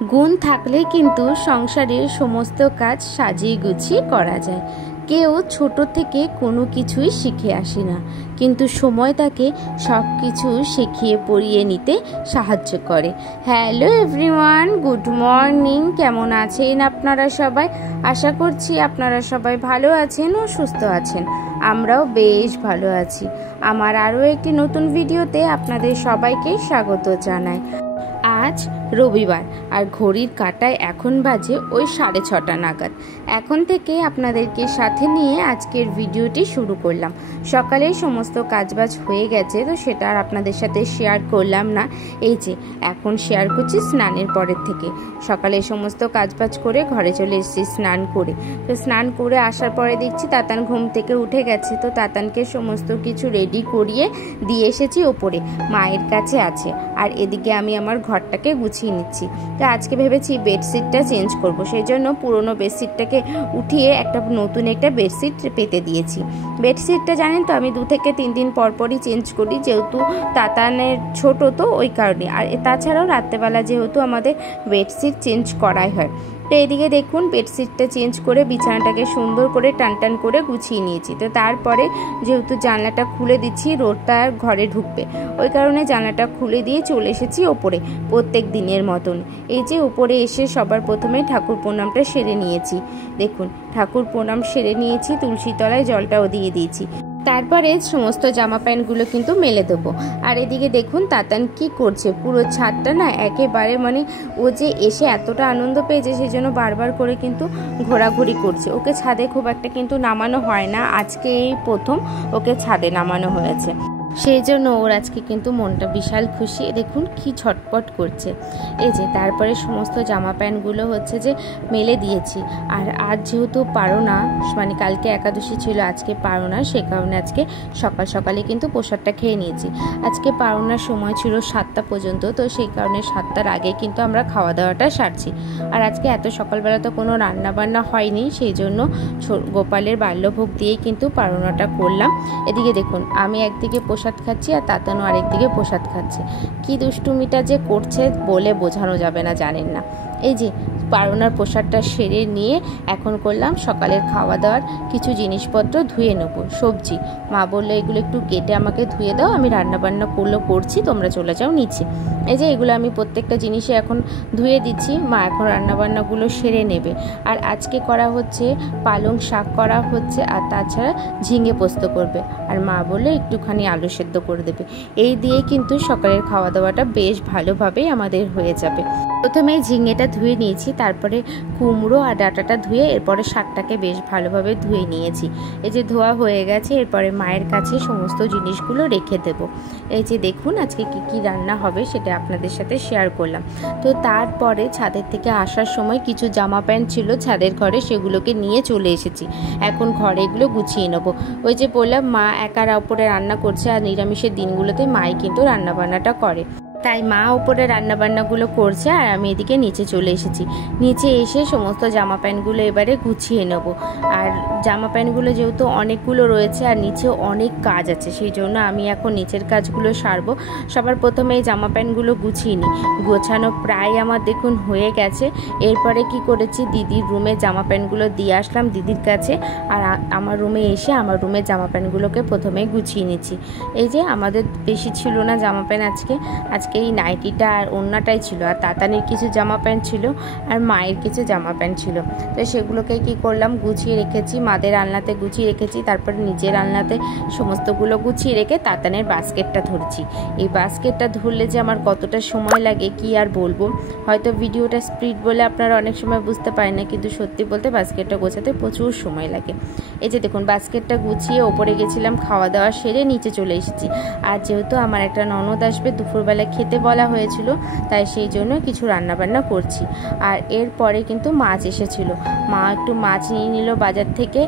গুণ থাকলে কিন্তু সংসারের সমস্ত কাজ সাজিয়ে গুছিয়ে করা যায়। কেউ ছোট থেকে কোনো কিছুই শিখে আসে না, কিন্তু সময় তাকে সব কিছু শিখিয়ে পড়িয়ে নিতে সাহায্য করে। Hello everyone, good morning. কেমন আছেন আপনারা সবাই? আশা করছি আপনারা সবাই ভালো আছেন ও সুস্থ আছেন। আমরাও বেশ ভালো আছি। আমার আরও একটি নতুন ভিডিওতে আপনাদের সবাইকে স্বাগত জানাই। আজ রবিবার আর ঘড়ির কাঁটায় এখন বাজে ওই 6:30 নাগাদ। এখন থেকে আপনাদেরকে সাথে নিয়ে আজকের ভিডিওটি শুরু করলাম। সকালে সমস্ত কাজবাজ হয়ে গেছে, তো সেটা আর আপনাদের সাথে শেয়ার করলাম না। এই যে এখন শেয়ার করছি স্নানের পরের থেকে। সকালে সমস্ত কাজবাজ করে ঘরে চলে এসেছি স্নান করে। তো স্নান করে আসার পরে দেখছি তাতান ঘুম থেকে উঠে গেছে। তো তাতানকে সমস্ত কিছু রেডি করিয়ে দিয়ে এসেছি ওপরে, মায়ের কাছে আছে। আর এদিকে আমি আমার ঘরটাকে গুছিয়ে নিচ্ছি। তো আজকে ভেবেছি বেডশিটটা চেঞ্জ করব, সেই জন্য পুরনো বেডশিটটাকে উঠিয়ে নতুন একটা বেডশিট পেতে দিয়েছি। বেডশিটটা জানেন তো আমি 2 থেকে 3 দিন পরই চেঞ্জ করি, যেহেতু তাতানের ছোট, তো ওই কারণে। আর তাছাড়াও রাত্রেবেলা যেহেতু আমাদের বেডশিট চেঞ্জ করাই হয়। তো এদিকে দেখুন বেডশিটটা চেঞ্জ করে বিছানাটাকে সুন্দর করে টান করে গুছিয়ে নিয়েছি। তো তারপরে যেহেতু জানলাটা খুলে দিচ্ছি, রোদটা ঘরে ঢুকবে, ওই কারণে জানলাটা খুলে দিয়ে চলে এসেছি ওপরে প্রত্যেক দিনের মতন। এই যে উপরে এসে সবার প্রথমে ঠাকুর প্রণামটা সেরে নিয়েছি। দেখুন ঠাকুর প্রণাম সেরে নিয়েছি, তুলসী তলায় জলটাও দিয়ে দিয়েছি। তারপরে সমস্ত জামা প্যান্টগুলো কিন্তু মেলে দেবো। আর এদিকে দেখুন তাতান কি করছে, পুরো ছাদটা না একেবারে ও যে এসে এতটা আনন্দ পেয়েছে সেই জন্য বারবার করে কিন্তু ঘোরাঘুরি করছে। ওকে ছাদে খুব একটা কিন্তু নামানো হয় না, আজকে এই প্রথম ওকে ছাদে নামানো হয়েছে, সেই জন্য ওর আজকে কিন্তু মনটা বিশাল খুশি। দেখুন কি ছটপট করছে। এই যে তারপরে সমস্ত জামা প্যান্টগুলো হচ্ছে যে মেলে দিয়েছি। আর আজ যেহেতু পারো না, কালকে একাদশী ছিল, আজকে পারো না, সে কারণে আজকে সকালে কিন্তু প্রসাদটা খেয়ে নিয়েছি। আজকে পারো না সময় ছিল 7টা পর্যন্ত, তো সেই কারণে 7টার আগে কিন্তু আমরা খাওয়া দাওয়াটা সারছি। আর আজকে এত সকালবেলা তো কোনো রান্না বান্না হয়নি, সেই জন্য গোপালের বাল্যভোগ দিয়েই কিন্তু পারোনাটা করলাম। এদিকে দেখুন আমি একদিকে প্রসাদ খাচ্ছি আর তাতানো আরেকদিকে প্রসাদ খাচ্ছে। কি দুষ্টুমিটা যে করছে বলে বোঝানো যাবে না, জানেন না। এই যে পারোনার প্রসাদটা সেরে নিয়ে এখন করলাম সকালের খাওয়া দাওয়ার কিছু জিনিসপত্র ধুয়ে নেব। সবজি মা বললো এগুলো একটু কেটে আমাকে ধুয়ে দাও, আমি রান্নাবান্না করছি, তোমরা চলে যাও নিচে। এই যে এগুলো আমি প্রত্যেকটা জিনিসে এখন ধুয়ে দিচ্ছি, মা এখন রান্নাবান্নাগুলো সেরে নেবে। আর আজকে করা হচ্ছে পালং শাক করা হচ্ছে, আর তাছাড়া ঝিঙে পোস্ত করবে। আর মা বললো একটুখানি আলু সেদ্ধ করে দেবে। এই দিয়ে কিন্তু সকালের খাওয়া দাওয়াটা বেশ ভালোভাবেই আমাদের হয়ে যাবে। প্রথমে ঝিঙেটা ধুয়ে নিয়েছি, তারপরে কুমড়ো আর ডাঁটাটা ধুয়ে এরপরে শাকটাকে বেশ ভালোভাবে ধুয়ে নিয়েছি। এই যে ধোয়া হয়ে গেছে, এরপরে মায়ের কাছে সমস্ত জিনিসগুলো রেখে দেব। এই যে দেখুন আজকে কি রান্না হবে সেটা আপনাদের সাথে শেয়ার করলাম। তো তারপরে ছাদের থেকে আসার সময় কিছু জামা প্যান্ট ছিল ছাদের ঘরে, সেগুলোকে নিয়ে চলে এসেছি। এখন ঘরে এগুলো গুছিয়ে নেবো। ওই যে বললাম মা একার ওপরে রান্না করছে, আর নিরামিষের দিনগুলোতে মাই কিন্তু রান্নাবান্নাটা করে, তাই মা উপরে রান্নাবান্নাগুলো করছে আর আমি এদিকে নিচে চলে এসেছি। নিচে এসে সমস্ত জামা প্যান্টগুলো এবারে গুছিয়ে নেব। আর জামা প্যান্টগুলো যেহেতু অনেকগুলো রয়েছে আর নিচেও অনেক কাজ আছে, সেই জন্য আমি এখন নিচের কাজগুলো সারবো। সবার প্রথমে এই জামা প্যান্টগুলো গুছিয়ে নিই। গোছানো প্রায় আমার দেখুন হয়ে গেছে। এরপরে কি করেছি, দিদির রুমে জামা প্যান্টগুলো দিয়ে আসলাম দিদির কাছে, আর আমার রুমে এসে আমার রুমের জামা প্যান্টগুলোকে প্রথমে গুছিয়ে নিচ্ছি। এই যে আমাদের বেশি ছিল না জামা প্যান্ট, আজকে এই নাইটিটা আর ওড়নাটাই ছিল, আর তাতানির কিছু জামা প্যান্ট ছিল, আর মায়ের কিছু জামা প্যান্ট ছিল। তো সেগুলোকে কি করলাম, গুছিয়ে রেখেছি, মাদের আলনাতে গুছিয়ে রেখেছি। তারপরে নিজের আলনাতে সমস্তগুলো গুছিয়ে রেখে তাতানের বাস্কেটটা ধরছি। এই বাস্কেটটা ধরলে যে আমার কতটা সময় লাগে কি আর বলবো। হয়তো ভিডিওটা স্পিড বলে আপনারা অনেক সময় বুঝতে পারেন না, কিন্তু সত্যি বলতে বাস্কেটটা গোছাতে প্রচুর সময় লাগে। এই যে দেখুন বাস্কেটটা গুছিয়ে ওপরে গেছিলাম, খাওয়া দাওয়া সেরে নিচে চলে এসেছি। আর যেহেতু আমার একটা ননদ আসবে, দুপুরবেলা খেতে বলা হয়েছিল, তাই সেই জন্য কিছু রান্নাবান্না করছি। আর এরপরে কিন্তু মাছ এসেছিল, মা একটু মাছ নিয়ে নিল বাজার থেকে,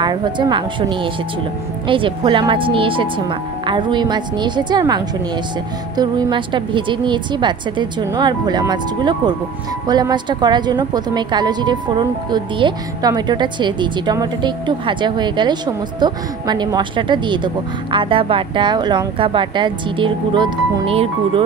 আর হচ্ছে মাংস নিয়ে এসেছিল। এই যে ভোলা মাছ নিয়ে এসেছে মা, আর রুই মাছ নিয়ে এসেছে আর মাংস নিয়ে এসেছে। তো রুই মাছটা ভেজে নিয়েছি বাচ্চাদের জন্য, আর ভোলা মাছগুলো করব। ভোলা মাছটা করার জন্য প্রথমে কালো জিরে ফোড়ন দিয়ে টমেটোটা ছেড়ে দিয়েছি। টমেটোটা একটু ভাজা হয়ে গেলে সমস্ত মশলাটা দিয়ে দেবো। আদা বাটা, লঙ্কা বাটা, জিরের গুঁড়ো, ধনের গুঁড়ো,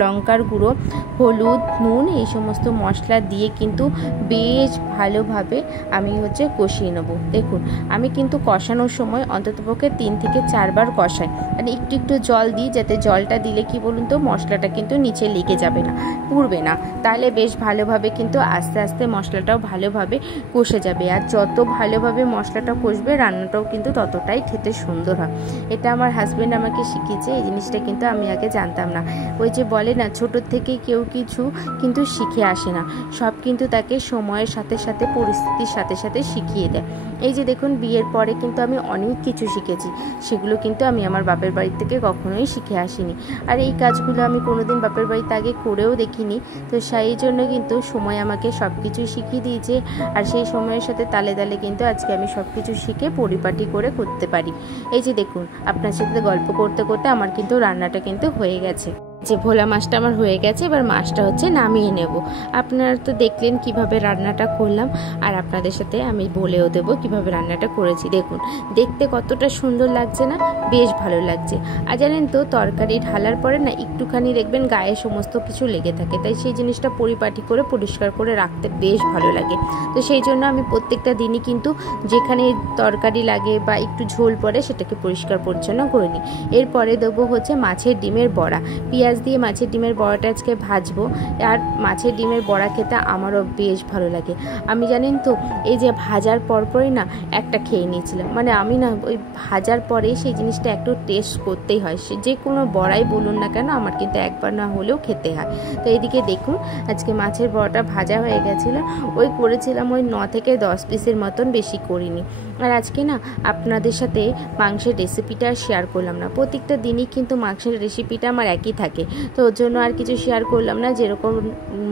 লঙ্কার গুঁড়ো, হলুদ, নুন, এই সমস্ত মশলা দিয়ে কিন্তু বেশ ভালোভাবে আমি কষিয়ে নেবো। দেখুন আমি কিন্তু কষানোর সময় অন্ততপক্ষে 3 থেকে 4 বার কষাই, একটু একটু জল দিই, যাতে জলটা দিলে কি বলুন তো মশলাটা কিন্তু নিচে লেগে যাবে না, পুড়বে না। তাহলে বেশ ভালোভাবে কিন্তু আস্তে আস্তে মশলাটাও ভালোভাবে কষে যাবে। আর যত ভালোভাবে মশলাটা কষবে রান্নাটাও কিন্তু ততটাই খেতে সুন্দর হয়। এটা আমার হাজব্যান্ড আমাকে শিখিয়েছে, এই জিনিসটা কিন্তু আমি আগে জানতাম না। ওই যে বলে না, ছোটোর থেকে কেউ কিছু কিন্তু শিখে আসে না, সব কিন্তু তাকে সময়ের সাথে সাথে পরিস্থিতির সাথে সাথে শিখিয়ে দেয়। এই যে দেখুন বিয়ের পরে কিন্তু আমি অনেক কিছু শিখেছি, সেগুলো কিন্তু আমি আমার বাপের বাড়ি থেকে কখনোই শিখে আসিনি। আর এই কাজগুলো আমি কোনোদিন বাপের বাড়িতে আগে করেও দেখিনি। তো সেই জন্য কিন্তু সময় আমাকে সব কিছু শিখিয়ে দিয়েছে, আর সেই সময়ের সাথে তালে তালে কিন্তু আজকে আমি সব কিছু শিখে পরিপাটি করে করতে পারি। এই যে দেখুন আপনার সাথে গল্প করতে করতে আমার কিন্তু রান্নাটা কিন্তু হয়ে গেছে। যে ভোলা মাছটা আমার হয়ে গেছে, এবার মাছটা নামিয়ে নেব। আপনারা তো দেখলেন কিভাবে রান্নাটা করলাম, আর আপনাদের সাথে আমি বলেও দেবো কিভাবে রান্নাটা করেছি। দেখুন দেখতে কতটা সুন্দর লাগছে না, বেশ ভালো লাগছে। আর জানেন তো তরকারি ঢালার পরে না একটুখানি দেখবেন গায়ে সমস্ত কিছু লেগে থাকে, তাই সেই জিনিসটা পরিপাটি করে পরিষ্কার করে রাখতে বেশ ভালো লাগে। তো সেই জন্য আমি প্রত্যেকটা দিনই কিন্তু যেখানে তরকারি লাগে বা একটু ঝোল পড়ে সেটাকে পরিষ্কার পরিচ্ছন্ন করে নিই। এরপরে দেবো মাছের ডিমের বড়া, পেঁয়াজ দিয়ে মাছের ডিমের বড়াটা আজকে ভাজবো। আর মাছের ডিমের বড়া খেতে আমারও বেশ ভালো লাগে। আমি জানেন তো এই যে ভাজার পরপরই না একটা খেয়ে নিয়েছিলাম, আমি না ওই ভাজার পরে সেই জিনিসটা একটু টেস্ট করতেই হয়, সে যে কোনো বড়াই বলুন না কেন আমার কিন্তু একবার না হলেও খেতে হয়। তো এইদিকে দেখুন আজকে মাছের বড়াটা ভাজা হয়ে গেছিলো, ওই করেছিলাম ওই 9 থেকে 10 পিসের মতন, বেশি করিনি। আর আজকে না আপনাদের সাথে মাংসের রেসিপিটা শেয়ার করলাম না, প্রত্যেকটা দিনই কিন্তু মাংসের রেসিপিটা আমার একই থাকে, তো ওর জন্য আর কিছু শেয়ার করলাম না, যেরকম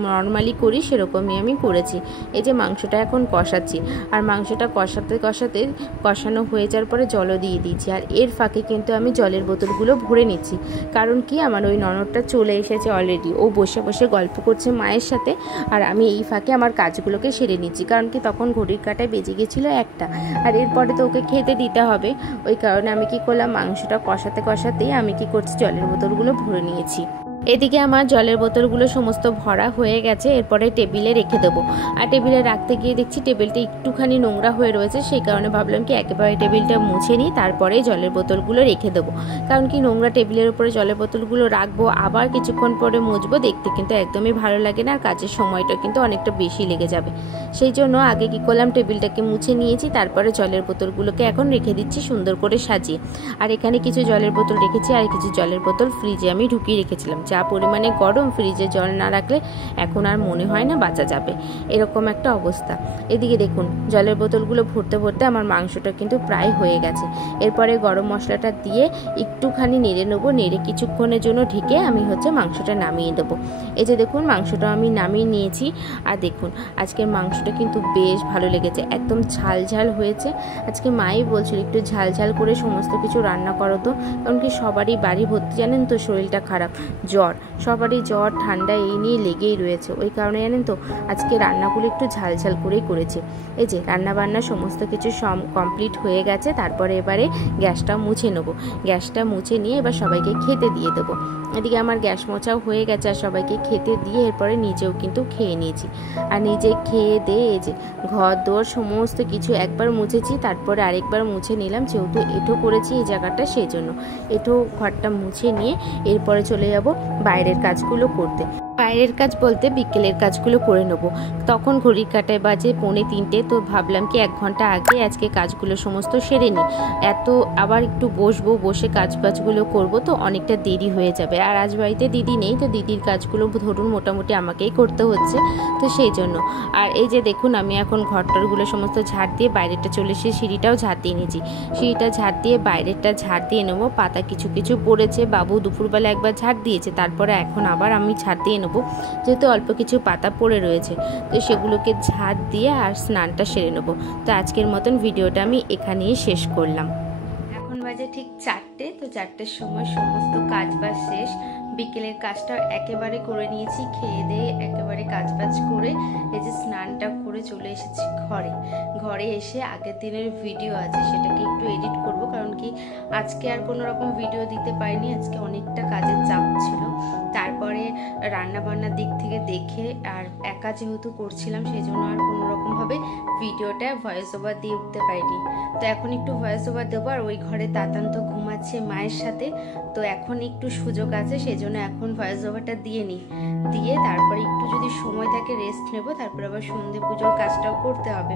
নর্মালি করি সেরকমই আমি করেছি। এই যে মাংসটা এখন কষাচ্ছি, আর মাংসটা কষাতে কষাতে কষানো হয়ে যাওয়ার পরে জলও দিয়ে দিয়েছি। আর এর ফাঁকে কিন্তু আমি জলের বোতলগুলো ভরে নিচ্ছি, কারণ কি আমার ওই ননদটা চলে এসেছে অলরেডি, ও বসে বসে গল্প করছে মায়ের সাথে, আর আমি এই ফাঁকে আমার কাজগুলোকে সেরে নিচ্ছি, কারণ কি তখন ঘড়ির কাঁটায় বেজে গেছিলো 1টা, আর এরপরে তো ওকে খেতে দিতে হবে। ওই কারণে আমি কি করলাম, মাংসটা কষাতে কষাতেই আমি কি করছি, জলের বোতলগুলো ভরে নিয়েছি। এদিকে আমার জলের বোতলগুলো সমস্ত ভরা হয়ে গেছে, এরপরে টেবিলে রেখে দেবো। আর টেবিলে রাখতে গিয়ে দেখছি টেবিলটা একটুখানি নোংরা হয়ে রয়েছে, সেই কারণে ভাবলাম কি একেবারে টেবিলটা মুছে নিই, তারপরে জলের বোতলগুলো রেখে দেবো। কারণ কি নোংরা টেবিলের উপরে জলের বোতলগুলো রাখবো, আবার কিছুক্ষণ পরে মুছবো, দেখতে কিন্তু একদমই ভালো লাগে না, আর কাজের সময়টা কিন্তু অনেকটা বেশি লেগে যাবে। সেই জন্য আগে কি করলাম, টেবিলটাকে মুছে নিয়েছি, তারপরে জলের বোতলগুলোকে এখন রেখে দিচ্ছি সুন্দর করে সাজিয়ে। আর এখানে কিছু জলের বোতল রেখেছি, আর কিছু জলের বোতল ফ্রিজে আমি ঢুকিয়ে রেখেছিলাম। যা পরিমাণে গরম, ফ্রিজে জল না রাখলে এখন আর মনে হয় না বাঁচা যাবে, এরকম একটা অবস্থা। এদিকে দেখুন জলের বোতলগুলো ভরতে ভরতে আমার মাংসটা কিন্তু প্রায় হয়ে গেছে। এরপরে গরম মশলাটা দিয়ে একটুখানি নেড়ে নেবো, নেড়ে কিছুক্ষণের জন্য ঢেকে আমি মাংসটা নামিয়ে দেবো। এই যে দেখুন মাংসটা আমি নামিয়ে নিয়েছি, আর দেখুন আজকের মাংসটা কিন্তু বেশ ভালো লেগেছে, একদম ঝাল ঝাল হয়েছে। আজকে মাই বলছিল একটু ঝাল ঝাল করে সমস্ত কিছু রান্না করো তো, কারণ কি সবারই বাড়ি ভর্তি জানেন তো শরীরটা খারাপ, জ্বর, সবারই জ্বর ঠান্ডা এই নিয়ে লেগেই রয়েছে। ওই কারণে জানেন তো আজকে রান্নাগুলো একটু ঝাল ঝাল করেই করেছি। এই যে রান্না বান্না সমস্ত কিছু কমপ্লিট হয়ে গেছে, তারপরে এবারে গ্যাসটা মুছে নেবো। গ্যাসটা মুছে নিয়ে এবার সবাইকে খেতে দিয়ে দেবো। এদিকে আমার গ্যাস মোছাও হয়ে গেছে, আর সবাইকে খেতে দিয়ে এরপরে নিজেও কিন্তু খেয়ে নিয়েছি। আর নিজে খেয়ে দিয়ে এই যে ঘর দোর সমস্ত কিছু একবার মুছেছি, তারপরে আরেকবার মুছে নিলাম, যেহেতু এঁঠো করেছি এই জায়গাটা, সেই জন্য এঁঠো ঘরটা মুছে নিয়ে এরপরে চলে যাব বাইরের কাজগুলো করতে। বাইরের কাজ বলতে বিকেলের কাজগুলো করে নেব। তখন ঘড়ির কাঁটায় বাজে 2:45, তো ভাবলাম কি 1 ঘন্টা আগে আজকে কাজগুলো সমস্ত সেরে নিই, এত আবার একটু বসবো, বসে কাজগুলো করব তো অনেকটা দেরি হয়ে যাবে। আর আজ বাড়িতে দিদি নেই, তো দিদির কাজগুলো ধরুন মোটামুটি আমাকেই করতে হচ্ছে, তো সেই জন্য। আর এই যে দেখুন আমি এখন ঘরটারগুলো সমস্ত ঝাড় দিয়ে বাইরেটা চলে এসে সিঁড়িটাও ঝাড় দিয়ে নিয়েছি। সিঁড়িটা ঝাড় দিয়ে বাইরেটা ঝাড় দিয়ে নেবো। পাতা কিছু কিছু পড়েছে, বাবু দুপুরবেলা একবার ঝাড় দিয়েছে, তারপরে এখন আবার আমি ঝাড় দিয়ে নেবো, যেহেতু অল্প কিছু পাতা পড়ে রয়েছে, তো সেগুলোকে ঝাড় দিয়ে আর স্নানটা সেরে নেবো। তো আজকের মতন ভিডিওটা আমি এখানেই শেষ করলাম। এখন বাজে ঠিক 4 4টে, তো 4টের সময় সমস্ত কাজ বাজ শেষ। বিকেলের কাজটা একেবারে করে নিয়েছি, খেয়ে দিয়ে একেবারে কাজ বাজ করে এই যে স্নানটা করে চলে এসেছি ঘরে এসে আগের দিনের ভিডিও আছে সেটাকে একটু এডিট করব, কারণ কি আজকে আর কোনো রকম ভিডিও দিতে পারিনি, আজকে অনেকটা কাজের চাপ ছিল। তারপরে রান্না বান্নার দিক থেকে দেখে আর একা যেহেতু করছিলাম সেই জন্য আর কোনো রকমভাবে ভিডিওটা ভয়েস ওভার দিয়ে উঠতে পারিনি। তো এখন একটু ভয়েস ওভার দেবো। আর ওই ঘরে তাতান তো ঘুমাচ্ছে মায়ের সাথে, তো এখন একটু সুযোগ আছে সেই জন্য এখন ভয়েস ওভারটা দিয়ে তারপরে একটু যদি সময় থাকে রেস্ট নেব, তারপর আবার সন্ধে পুজোর কাজটাও করতে হবে।